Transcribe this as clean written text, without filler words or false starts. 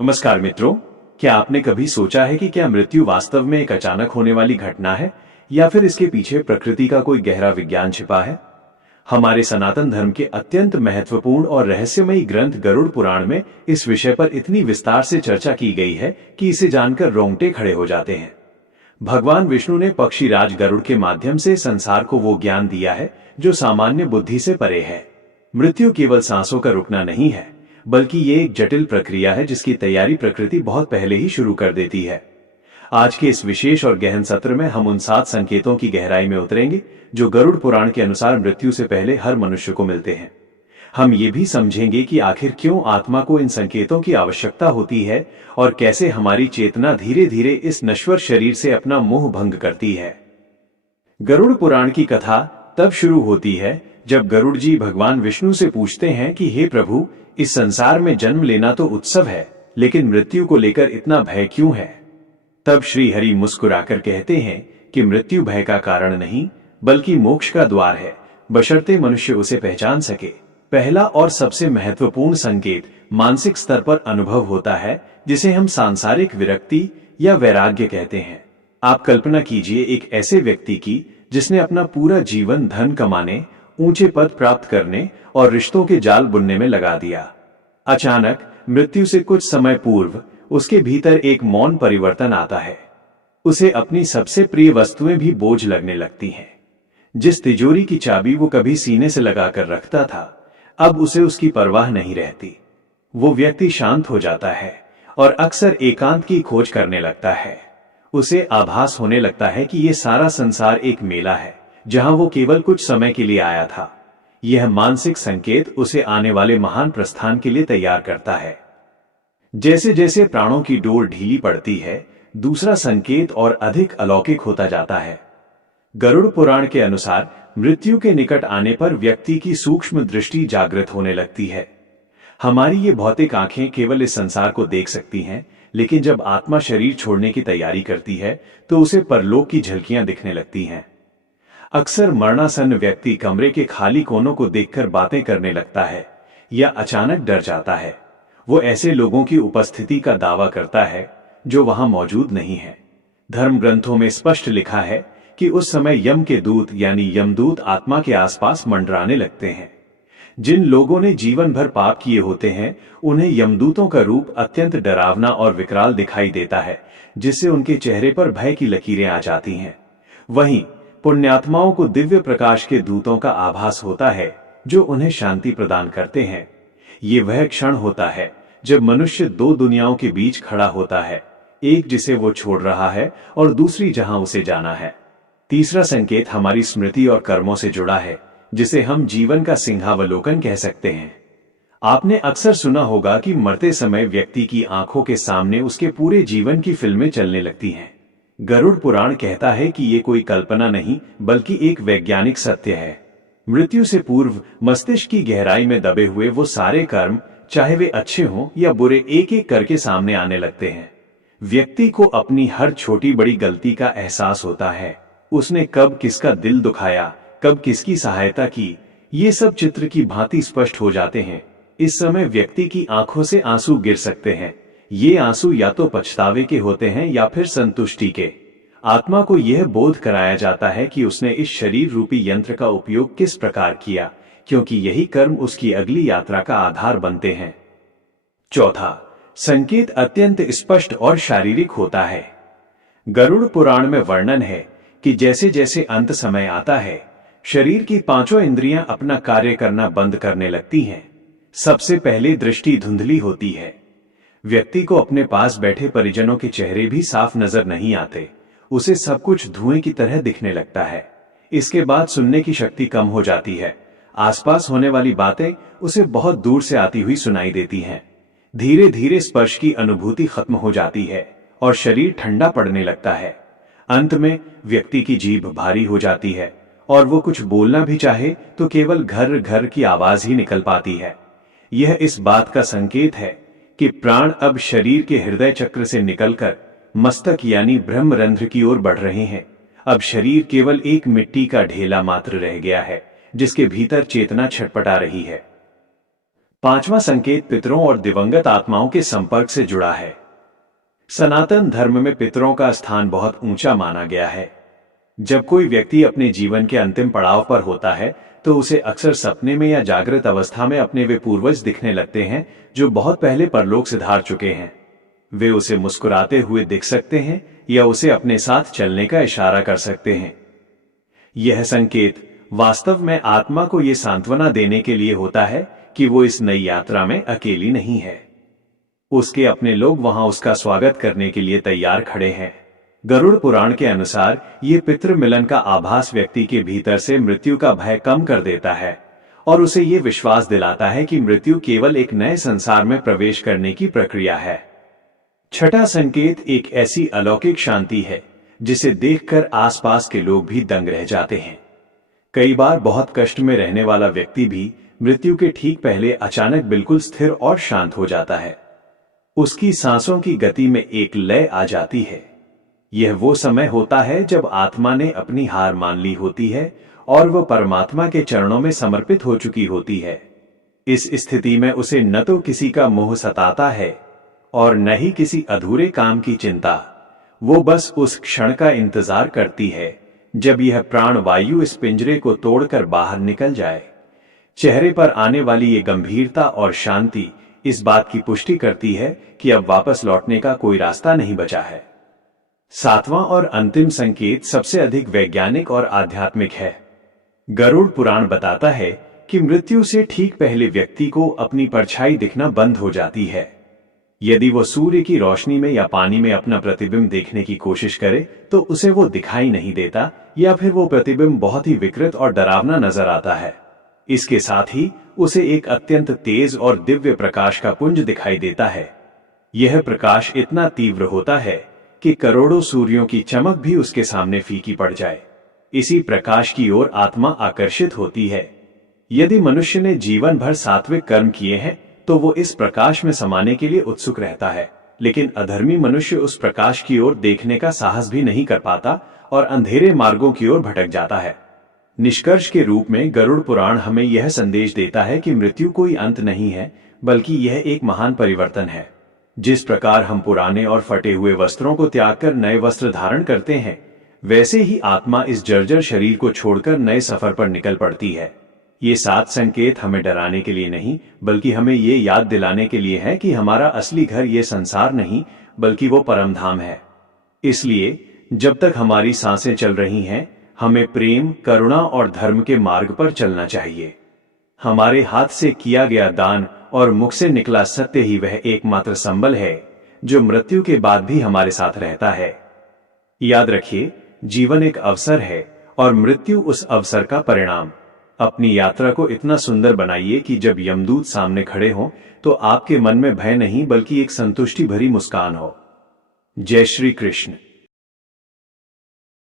नमस्कार मित्रों। क्या आपने कभी सोचा है कि क्या मृत्यु वास्तव में एक अचानक होने वाली घटना है या फिर इसके पीछे प्रकृति का कोई गहरा विज्ञान छिपा है। हमारे सनातन धर्म के अत्यंत महत्वपूर्ण और रहस्यमयी ग्रंथ गरुड़ पुराण में इस विषय पर इतनी विस्तार से चर्चा की गई है कि इसे जानकर रोंगटे खड़े हो जाते हैं। भगवान विष्णु ने पक्षीराज गरुड़ के माध्यम से संसार को वो ज्ञान दिया है जो सामान्य बुद्धि से परे है। मृत्यु केवल सांसों का रुकना नहीं है, बल्कि ये एक जटिल प्रक्रिया है जिसकी तैयारी प्रकृति बहुत पहले ही शुरू कर देती है। आज के इस विशेष और गहन सत्र में हम उन 7 संकेतों की गहराई में उतरेंगे जो गरुड़ पुराण के अनुसार मृत्यु से पहले हर मनुष्य को मिलते हैं। हम ये भी समझेंगे कि आखिर क्यों आत्मा को इन संकेतों की आवश्यकता होती है और कैसे हमारी चेतना धीरे धीरे इस नश्वर शरीर से अपना मोह भंग करती है। गरुड़ पुराण की कथा तब शुरू होती है जब गरुड़ जी भगवान विष्णु से पूछते हैं कि हे प्रभु, इस संसार में जन्म लेना तो उत्सव है, लेकिन मृत्यु को लेकर इतना भय क्यों है। तब श्री हरि मुस्कुराकर कहते हैं कि मृत्यु भय का कारण नहीं बल्कि मोक्ष का द्वार है, बशर्ते मनुष्य उसे पहचान सके। पहला और सबसे महत्वपूर्ण संकेत मानसिक स्तर पर अनुभव होता है, जिसे हम सांसारिक विरक्ति या वैराग्य कहते हैं। आप कल्पना कीजिए एक ऐसे व्यक्ति की जिसने अपना पूरा जीवन धन कमाने, ऊंचे पद प्राप्त करने और रिश्तों के जाल बुनने में लगा दिया। अचानक मृत्यु से कुछ समय पूर्व उसके भीतर एक मौन परिवर्तन आता है। उसे अपनी सबसे प्रिय वस्तुएं भी बोझ लगने लगती हैं। जिस तिजोरी की चाबी वो कभी सीने से लगाकर रखता था, अब उसे उसकी परवाह नहीं रहती। वो व्यक्ति शांत हो जाता है और अक्सर एकांत की खोज करने लगता है। उसे आभास होने लगता है कि ये सारा संसार एक मेला है जहां वो केवल कुछ समय के लिए आया था। यह मानसिक संकेत उसे आने वाले महान प्रस्थान के लिए तैयार करता है। जैसे जैसे प्राणों की डोर ढीली पड़ती है, दूसरा संकेत और अधिक अलौकिक होता जाता है। गरुड़ पुराण के अनुसार मृत्यु के निकट आने पर व्यक्ति की सूक्ष्म दृष्टि जागृत होने लगती है। हमारी ये भौतिक आंखें केवल इस संसार को देख सकती हैं, लेकिन जब आत्मा शरीर छोड़ने की तैयारी करती है तो उसे परलोक की झलकियां दिखने लगती हैं। अक्सर मरणासन्न व्यक्ति कमरे के खाली कोनों को देखकर बातें करने लगता है या अचानक डर जाता है। वो ऐसे लोगों की उपस्थिति का दावा करता है जो वहां मौजूद नहीं है। धर्म ग्रंथों में स्पष्ट लिखा है कि उस समय यम के दूत यानी यमदूत आत्मा के आसपास मंडराने लगते हैं। जिन लोगों ने जीवन भर पाप किए होते हैं, उन्हें यमदूतों का रूप अत्यंत डरावना और विकराल दिखाई देता है, जिससे उनके चेहरे पर भय की लकीरें आ जाती हैं। वहीं पुण्यात्माओं को दिव्य प्रकाश के दूतों का आभास होता है जो उन्हें शांति प्रदान करते हैं। ये वह क्षण होता है जब मनुष्य 2 दुनियाओं के बीच खड़ा होता है, एक जिसे वो छोड़ रहा है और दूसरी जहां उसे जाना है। तीसरा संकेत हमारी स्मृति और कर्मों से जुड़ा है, जिसे हम जीवन का सिंहावलोकन कह सकते हैं। आपने अक्सर सुना होगा कि मरते समय व्यक्ति की आंखों के सामने उसके पूरे जीवन की फिल्में चलने लगती हैं। गरुड़ पुराण कहता है कि ये कोई कल्पना नहीं बल्कि एक वैज्ञानिक सत्य है। मृत्यु से पूर्व मस्तिष्क की गहराई में दबे हुए वो सारे कर्म, चाहे वे अच्छे हों या बुरे, एक एक करके सामने आने लगते हैं। व्यक्ति को अपनी हर छोटी बड़ी गलती का एहसास होता है। उसने कब किसका दिल दुखाया, कब किसकी सहायता की, ये सब चित्र की भांति स्पष्ट हो जाते हैं। इस समय व्यक्ति की आंखों से आंसू गिर सकते हैं। ये आंसू या तो पछतावे के होते हैं या फिर संतुष्टि के। आत्मा को यह बोध कराया जाता है कि उसने इस शरीर रूपी यंत्र का उपयोग किस प्रकार किया, क्योंकि यही कर्म उसकी अगली यात्रा का आधार बनते हैं। चौथा संकेत अत्यंत स्पष्ट और शारीरिक होता है। गरुड़ पुराण में वर्णन है कि जैसे जैसे अंत समय आता है, शरीर की 5 इंद्रियां अपना कार्य करना बंद करने लगती हैं। सबसे पहले दृष्टि धुंधली होती है। व्यक्ति को अपने पास बैठे परिजनों के चेहरे भी साफ नजर नहीं आते। उसे सब कुछ धुएं की तरह दिखने लगता है। इसके बाद सुनने की शक्ति कम हो जाती है। आसपास होने वाली बातें उसे बहुत दूर से आती हुई सुनाई देती हैं। धीरे धीरे स्पर्श की अनुभूति खत्म हो जाती है और शरीर ठंडा पड़ने लगता है। अंत में व्यक्ति की जीभ भारी हो जाती है और वो कुछ बोलना भी चाहे तो केवल घर घर की आवाज ही निकल पाती है। यह इस बात का संकेत है कि प्राण अब शरीर के हृदय चक्र से निकलकर मस्तक यानी ब्रह्मरंध्र की ओर बढ़ रहे हैं। अब शरीर केवल एक मिट्टी का ढेला मात्र रह गया है, जिसके भीतर चेतना छटपटा रही है। पांचवा संकेत पितरों और दिवंगत आत्माओं के संपर्क से जुड़ा है। सनातन धर्म में पितरों का स्थान बहुत ऊंचा माना गया है। जब कोई व्यक्ति अपने जीवन के अंतिम पड़ाव पर होता है तो उसे अक्सर सपने में या जागृत अवस्था में अपने वे पूर्वज दिखने लगते हैं जो बहुत पहले परलोक सिधार चुके हैं। वे उसे मुस्कुराते हुए दिख सकते हैं या उसे अपने साथ चलने का इशारा कर सकते हैं। यह संकेत वास्तव में आत्मा को ये सांत्वना देने के लिए होता है कि वो इस नई यात्रा में अकेली नहीं है। उसके अपने लोग वहां उसका स्वागत करने के लिए तैयार खड़े हैं। गरुड़ पुराण के अनुसार ये पितृ मिलन का आभास व्यक्ति के भीतर से मृत्यु का भय कम कर देता है और उसे ये विश्वास दिलाता है कि मृत्यु केवल एक नए संसार में प्रवेश करने की प्रक्रिया है। छठा संकेत एक ऐसी अलौकिक शांति है जिसे देखकर आसपास के लोग भी दंग रह जाते हैं। कई बार बहुत कष्ट में रहने वाला व्यक्ति भी मृत्यु के ठीक पहले अचानक बिल्कुल स्थिर और शांत हो जाता है। उसकी सांसों की गति में एक लय आ जाती है। यह वो समय होता है जब आत्मा ने अपनी हार मान ली होती है और वह परमात्मा के चरणों में समर्पित हो चुकी होती है। इस स्थिति में उसे न तो किसी का मोह सताता है और न ही किसी अधूरे काम की चिंता। वो बस उस क्षण का इंतजार करती है जब यह प्राण वायु इस पिंजरे को तोड़कर बाहर निकल जाए। चेहरे पर आने वाली ये गंभीरता और शांति इस बात की पुष्टि करती है कि अब वापस लौटने का कोई रास्ता नहीं बचा है। सातवां और अंतिम संकेत सबसे अधिक वैज्ञानिक और आध्यात्मिक है। गरुड़ पुराण बताता है कि मृत्यु से ठीक पहले व्यक्ति को अपनी परछाई दिखना बंद हो जाती है। यदि वो सूर्य की रोशनी में या पानी में अपना प्रतिबिंब देखने की कोशिश करे तो उसे वो दिखाई नहीं देता या फिर वो प्रतिबिंब बहुत ही विकृत और डरावना नजर आता है। इसके साथ ही उसे एक अत्यंत तेज और दिव्य प्रकाश का पुंज दिखाई देता है। यह प्रकाश इतना तीव्र होता है कि करोड़ों सूर्यों की चमक भी उसके सामने फीकी पड़ जाए। इसी प्रकाश की ओर आत्मा आकर्षित होती है। यदि मनुष्य ने जीवन भर सात्विक कर्म किए हैं तो वो इस प्रकाश में समाने के लिए उत्सुक रहता है, लेकिन अधर्मी मनुष्य उस प्रकाश की ओर देखने का साहस भी नहीं कर पाता और अंधेरे मार्गों की ओर भटक जाता है। निष्कर्ष के रूप में गरुड़ पुराण हमें यह संदेश देता है कि मृत्यु कोई अंत नहीं है, बल्कि यह एक महान परिवर्तन है। जिस प्रकार हम पुराने और फटे हुए वस्त्रों को त्याग कर नए वस्त्र धारण करते हैं, वैसे ही आत्मा इस जर्जर शरीर को छोड़कर नए सफर पर निकल पड़ती है। ये 7 संकेत हमें डराने के लिए नहीं, बल्कि हमें ये याद दिलाने के लिए है कि हमारा असली घर ये संसार नहीं, बल्कि वो परमधाम है। इसलिए जब तक हमारी सांसें चल रही हैं, हमें प्रेम, करुणा और धर्म के मार्ग पर चलना चाहिए। हमारे हाथ से किया गया दान और मुख से निकला सत्य ही वह एकमात्र संबल है जो मृत्यु के बाद भी हमारे साथ रहता है। याद रखिए, जीवन एक अवसर है और मृत्यु उस अवसर का परिणाम। अपनी यात्रा को इतना सुंदर बनाइए कि जब यमदूत सामने खड़े हों तो आपके मन में भय नहीं बल्कि एक संतुष्टि भरी मुस्कान हो। जय श्री कृष्ण।